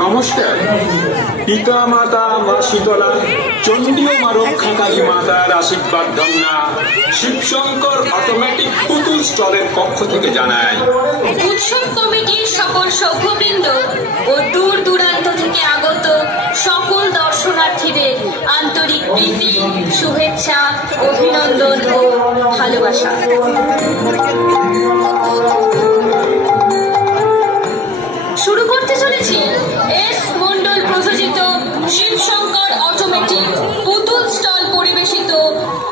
নমস্কার। পিতা মাতা মা শীতলা, চণ্ডী মা রক্ষাকালী মাতার আশীর্বাদ ধন্যা শিবশঙ্কর অটোমেটিক পুতুল স্টলের পক্ষ থেকে জানায় উৎসব কমিটির সকল সভ্যবৃন্দ ও দূর দূরান্ত থেকে আগত সকল দর্শনার্থীদের আন্তরিক প্রীতি, শুভেচ্ছা, অভিনন্দন ও ভালোবাসা। শুরু করতে চলেছি এস মন্ডল প্রযোজিত শিবশঙ্কর অটোমেটিক পুতুল স্টল পরিবেশিত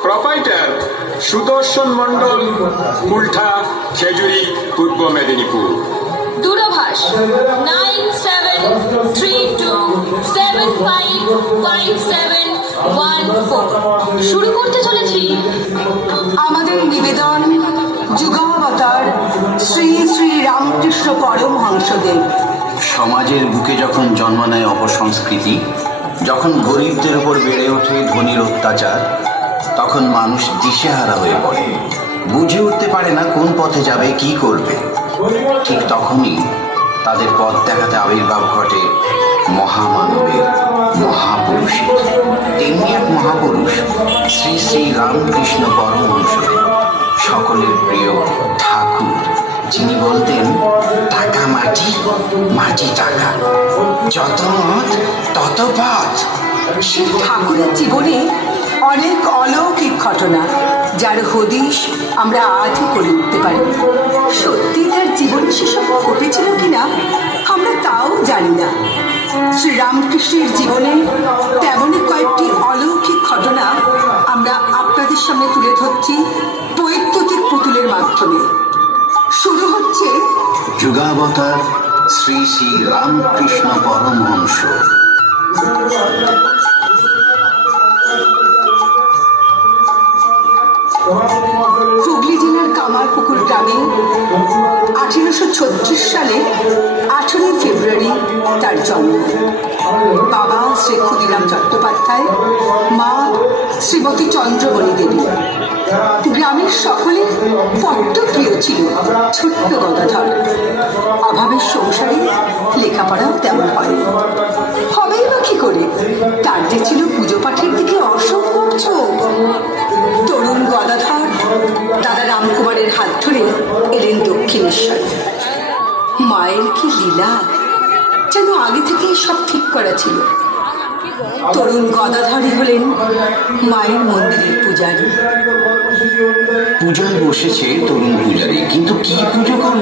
প্রোপাইটার সুদর্শন মণ্ডল, কুলঠা, খেজুরি, পূর্ব মেদিনীপুর। দূরভাষ 9732755714। শুরু করতে চলেছি আমাদের নিবেদন যুগাবতার শ্রী শ্রী রামকৃষ্ণ পরমহংসদেব। সমাজের বুকে যখন জন্ম নেয় অপসংস্কৃতি, যখন গরিবদের উপর বেড়ে ওঠে ধনীর অত্যাচার, তখন মানুষ দিশেহারা হয়ে পড়ে, বুঝে উঠতে পারে না কোন পথে যাবে, কি করবে। ঠিক তখনই তাদের পথ দেখাতে আবির্ভাব ঘটে মহামানবের, মহাপুরুষের। তেমনি এক মহাপুরুষ শ্রী শ্রী রামকৃষ্ণ পরমহংসদেব, সকলের প্রিয় ঠাকুর, যিনি বলতেন টাকা মাটি, মাটি টাকা, যত মত তত পথ। সেই ঠাকুরের জীবনে অনেক অলৌকিক ঘটনা, যার হদিশ আমরা আজও করে উঠতে পারি। সত্যি তার জীবনে সেসব ঘটেছিল কিনা আমরা তাও জানি না। শ্রীরামকৃষ্ণের জীবনে তেমনই কয়েকটি অলৌকিক ঘটনা আমরা আপনাদের সামনে তুলে ধরছি বৈদ্যুতিক পুতুলের মাধ্যমে। শুরু হচ্ছে যুগাবতার শ্রী শ্রী রামকৃষ্ণ পরমহংস। হুগলি জেলার কামারপুকুর গ্রামে 1836 সালে 18 ফেব্রুয়ারি তার জন্ম। বাবা শ্রী ক্ষুদিরাম চট্টোপাধ্যায়, মা শ্রীমতী চন্দ্রমণি দেবী। গ্রামের সকলের বড্ড প্রিয় ছিল ছোট্ট গদাধর। অভাবের সংসারে লেখাপড়াও তেমন হয়নি, হবেই বা কি করে, তার যে ছিল পুজো পাঠের দিকে অসম্ভব চোখ। তরুণ গদাধর দাদা রামকুমারের হাত ধরে এলেন দক্ষিণেশ্বর। মায়ের কি লীলা, যেন আগে থেকে সব ঠিক করা ছিল। তরুণ গদাধরই হলেন মায়ের মন্দিরের পূজারী। পূজায় বসেছে তরুণ পূজারী, কিন্তু কি পুজো করবে?